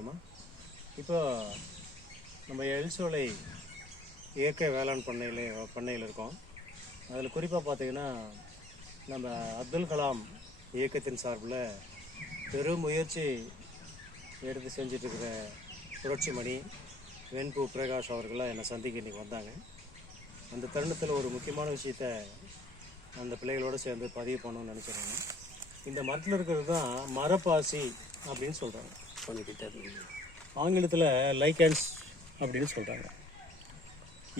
சொல்லுமா. இப்போ நம்ம எல்சோலை இயற்கை வேளாண் பண்ணையில் இருக்கோம். அதில் குறிப்பாக பார்த்தீங்கன்னா நம்ம அப்துல் கலாம் இயக்கத்தின் சார்பில் பெரும் முயற்சி எடுத்து செஞ்சிட்ருக்கிற புரட்சி மணி வெண்பூ பிரகாஷ் அவர்களாக என்னை சந்திக்க இன்றைக்கி வந்தாங்க. அந்த தருணத்தில் ஒரு முக்கியமான விஷயத்த அந்த பிள்ளைகளோடு சேர்ந்து பதிவு பண்ணணும்னு நினச்சிருக்காங்க. இந்த மரத்தில் இருக்கிறது தான் மரப்பாசி அப்படின்னு சொல்கிறாங்க. கொஞ்சம் ஆங்கிலத்தில் லைக்கன்ஸ் அப்படின்னு சொல்கிறாங்க.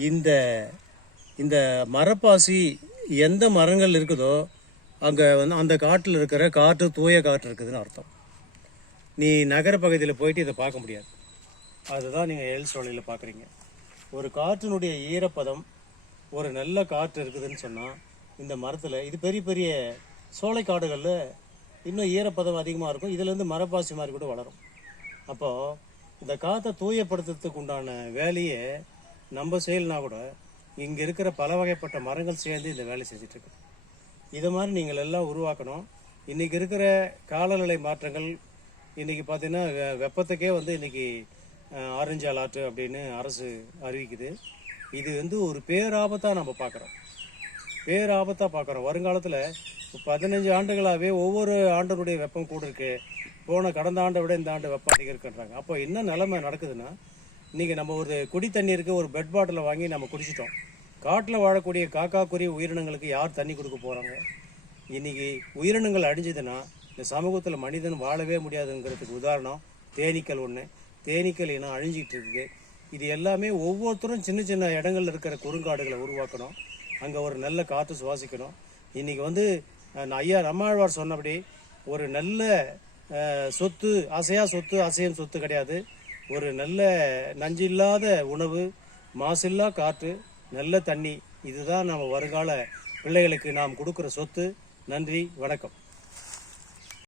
இந்த இந்த மரப்பாசி எந்த மரங்கள் இருக்குதோ அங்கே அந்த காட்டில் இருக்கிற காற்று தூய காற்று இருக்குதுன்னு அர்த்தம். நீ நகர பகுதியில் போயிட்டு இதை பார்க்க முடியாது. அதுதான் நீங்கள் எல்சோலையில் பார்க்குறீங்க. ஒரு காற்றினுடைய ஈரப்பதம் ஒரு நல்ல காற்று இருக்குதுன்னு சொன்னால் இந்த மரத்தில் இது பெரிய பெரிய சோலை காடுகளில் இன்னும் ஈரப்பதம் அதிகமாக இருக்கும். இதுலேருந்து மரப்பாசி மாதிரி கூட வளரும். அப்போது இந்த காற்றை தூயப்படுத்துறதுக்கு உண்டான வேலையை நம்ம செய்யலைனா கூட இங்கே இருக்கிற பல வகைப்பட்ட மரங்கள் சேர்ந்து இந்த வேலை செஞ்சிட்ருக்கு. இதை மாதிரி நீங்கள் எல்லாம் உருவாக்கணும். இன்றைக்கி இருக்கிற காலநிலை மாற்றங்கள் இன்றைக்கி பார்த்தீங்கன்னா வெப்பத்துக்கே இன்றைக்கி ஆரஞ்சு அலர்ட் அப்படின்னு அரசு அறிவிக்குது. இது ஒரு பேராபத்தாக நம்ம பார்க்குறோம். வருங்காலத்தில் 15 ஆண்டுகளாகவே ஒவ்வொரு ஆண்டனுடைய வெப்பம் கூட இருக்கு. கடந்த ஆண்டை விட இந்த ஆண்டு வெப்பம் அதிகரிக்கின்றாங்க. அப்போ என்ன நிலைமை நடக்குதுன்னா, இன்றைக்கி நம்ம ஒரு குடி தண்ணீருக்கு ஒரு பெட் பாட்டிலை வாங்கி நம்ம குடிச்சிட்டோம். காட்டில் வாழக்கூடிய காக்கா குருவி உயிரினங்களுக்கு யார் தண்ணி கொடுக்க போகிறாங்க? இன்றைக்கி உயிரினங்கள் அழிஞ்சதுன்னா இந்த சமூகத்தில் மனிதன் வாழவே முடியாதுங்கிறதுக்கு உதாரணம் தேனீக்கள் ஒன்று. தேனீக்கள் இனம் அழிஞ்சிக்கிட்டு இருக்குது. இது எல்லாமே ஒவ்வொருத்தரும் சின்ன சின்ன இடங்கள்ல இருக்கிற குறுங்காடுகளை உருவாக்கணும். அங்கே ஒரு நல்ல காற்று சுவாசிக்கணும். இன்றைக்கி ஐயா நம்மாழ்வார் சொன்னபடி ஒரு நல்ல சொத்து அசையும் சொத்து கிடையாது. ஒரு நல்ல நஞ்சு இல்லாத உணவு, மாசில்லா காற்று, நல்ல தண்ணி, இதுதான் நம்ம வருங்கால பிள்ளைகளுக்கு நாம் கொடுக்குற சொத்து. நன்றி, வணக்கம்.